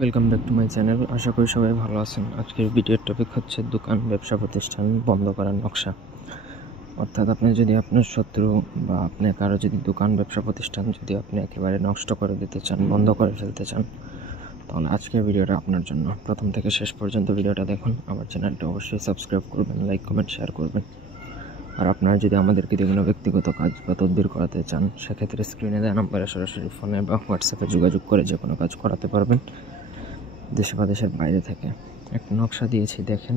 Welcome back to my channel. আশা করি সবাই ভালো আছেন। আজকের ভিডিওর টপিক হচ্ছে দোকান, ব্যবসা প্রতিষ্ঠান বন্ধ করার নকশা। অর্থাৎ আপনি যদি আপনার শত্রু বা আপনি কারো যদি দোকান, ব্যবসা প্রতিষ্ঠান যদি আপনি একেবারে নষ্ট করে দিতে চান, বন্ধ করে ফেলতে চান, তাহলে আজকের ভিডিওটা আপনার জন্য। প্রথম থেকে শেষ পর্যন্ত ভিডিওটা দেখুন। আমার চ্যানেলটা অবশ্যই সাবস্ক্রাইব করবেন, লাইক, কমেন্ট, শেয়ার করবেন। আর আপনারা যদি আমাদেরকে দিয়ে কোনো ব্যক্তিগত কাজ বা তদবির করাতে চান, সেক্ষেত্রে স্ক্রিনে দেওয়া নাম্বারে সরাসরি ফোনে বা হোয়াটসঅ্যাপে যোগাযোগ করে যে কোনো কাজ করাতে পারবেন, দেশে বা দেশের বাইরে থেকে। একটা নকশা দিয়েছি, দেখেন।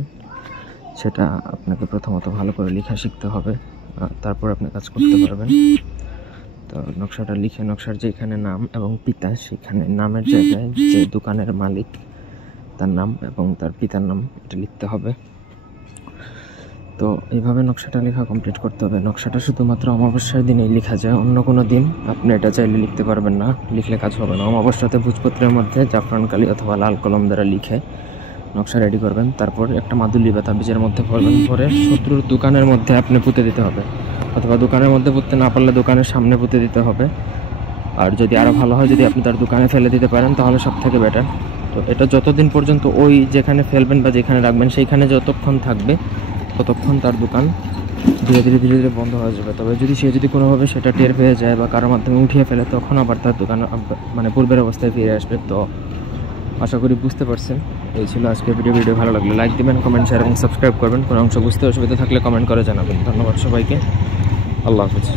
সেটা আপনাকে প্রথমত ভালো করে লেখা শিখতে হবে, তারপর আপনি কাজ করতে পারবেন। তো নকশাটা লিখে, নকশার যেখানে নাম এবং পিতা, সেখানে নামের জায়গায় যে দোকানের মালিক তার নাম এবং তার পিতার নাম এটা লিখতে হবে। তো এইভাবে নকশাটা লেখা কমপ্লিট করতে হবে। নকশাটা শুধুমাত্র অমাবস্যার দিনেই লেখা যায়, অন্য কোনো দিন আপনি এটা চাইলে লিখতে পারবেন না, লিখলে কাজ হবে না। অমাবস্যাতে ভোজপত্রের মধ্যে জাফরান কালি অথবা লাল কলম দ্বারা লিখে নকশা রেডি করবেন। তারপর একটা মাদুলি বা তাবিজের মধ্যে ভরবেন, ভরে শত্রুর দোকানের মধ্যে আপনি পুঁতে দিতে হবে, অথবা দোকানের মধ্যে পুঁততে না পারলে দোকানের সামনে পুঁতে দিতে হবে। আর যদি আরও ভালো হয়, যদি আপনি তার দোকানে ফেলে দিতে পারেন তাহলে সব থেকে বেটার। তো এটা যতদিন পর্যন্ত ওই যেখানে ফেলবেন বা যেখানে রাখবেন সেইখানে যতক্ষণ থাকবে, ততক্ষণ তার দোকান ধীরে ধীরে ধীরে ধীরে বন্ধ হয়ে যাবে। তবে যদি সে কোনোভাবে সেটা টের পেয়ে যায় বা কারোর মাধ্যমে উঠিয়ে ফেলে, তখন আবার তার দোকান মানে পূর্বের অবস্থায় ফিরে আসবে। তো আশা করি বুঝতে পারছেন। এই ছিল আজকের ভিডিও ভালো লাগলে লাইক দিবেন, কমেন্ট, শেয়ার এবং সাবস্ক্রাইব করবেন। কোনো অংশ বুঝতে অসুবিধা থাকলে কমেন্ট করে জানাবেন। ধন্যবাদ সবাইকে। আল্লাহ হাফেজ।